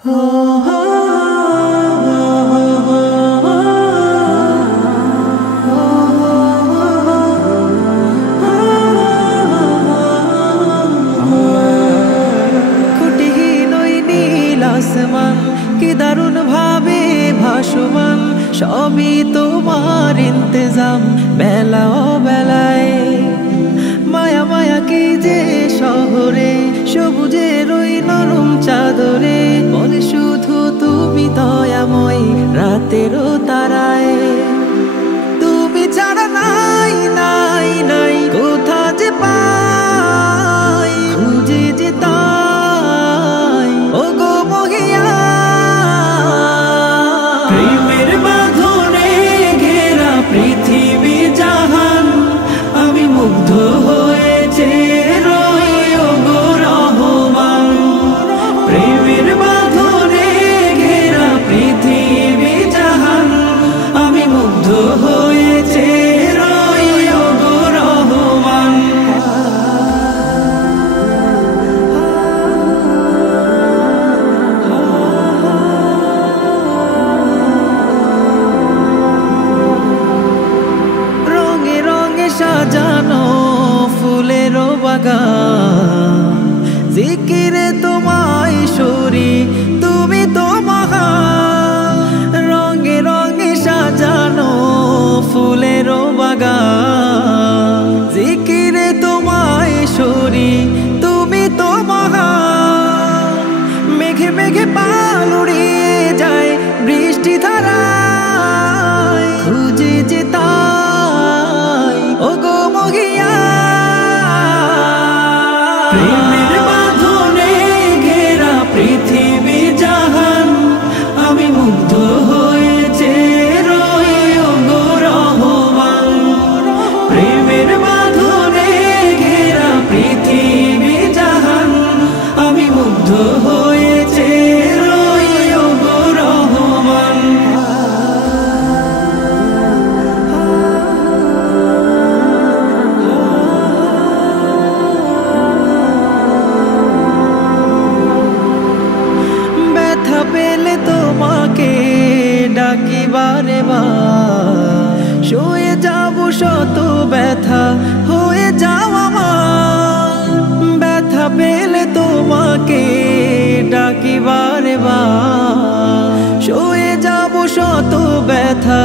খুঁটিহীন ওই নীল আসমান কি দারুণ ভাবে ভাসমান, সবই তোমার ইন্তজাম বেলা ও বেলায়। মায়া মায়া কি যে শহরে সবুজের ওই নরম চাদরে, বলে শুধু তুমি দয়াময় রাতেরও তারায়। তুমি ছাড়া নাই নাই নাই কোথা যে পাই, খুঁজে যে তাই ও গো মহিয়া। প্রেমের বাঁধনে ঘেরা পৃথিবী জাহান, আমি মুগ্ধ হয়েছে রই ও গো রহমান। প্রেমের বাঁধনে ঘেরা পৃথিবী জাহান, আমি মুগ্ধ হয়েছে রই ও গো রহমান। রঙে রঙে সাজানো ফুলেরও বাগান, জিকিরে তোমায় সরি তুমি তো মহান। রঙে রঙে সাজানো ফুলেরও বাগান, জিকিরে তোমায় সরি তুমি তো মহান। মেঘে মেঘে পাল উড়িয়ে যায় বৃষ্টি ধারায়, খুঁজে যে তাই ও গো মহিয়া। প্রেমের বাঁধনে ঘেরা পৃথিবী জাহান, আমি মুগ্ধ হয়েছে রই ও গো রহমান। প্রেমের বাঁধনে ঘেরা পৃথিবী জাহান, আমি মুগ্ধ হয়েছে রই ও গো রহমান। ব্যথা পেলে তোমাকে ডাকি বারে বার, শুয়ে যাব শত ব্যথা হয়ে যাও আমার। ব্যথা পেলে তোমাকে ডাকি বারে বার, শুয়ে যাব শত ব্যথা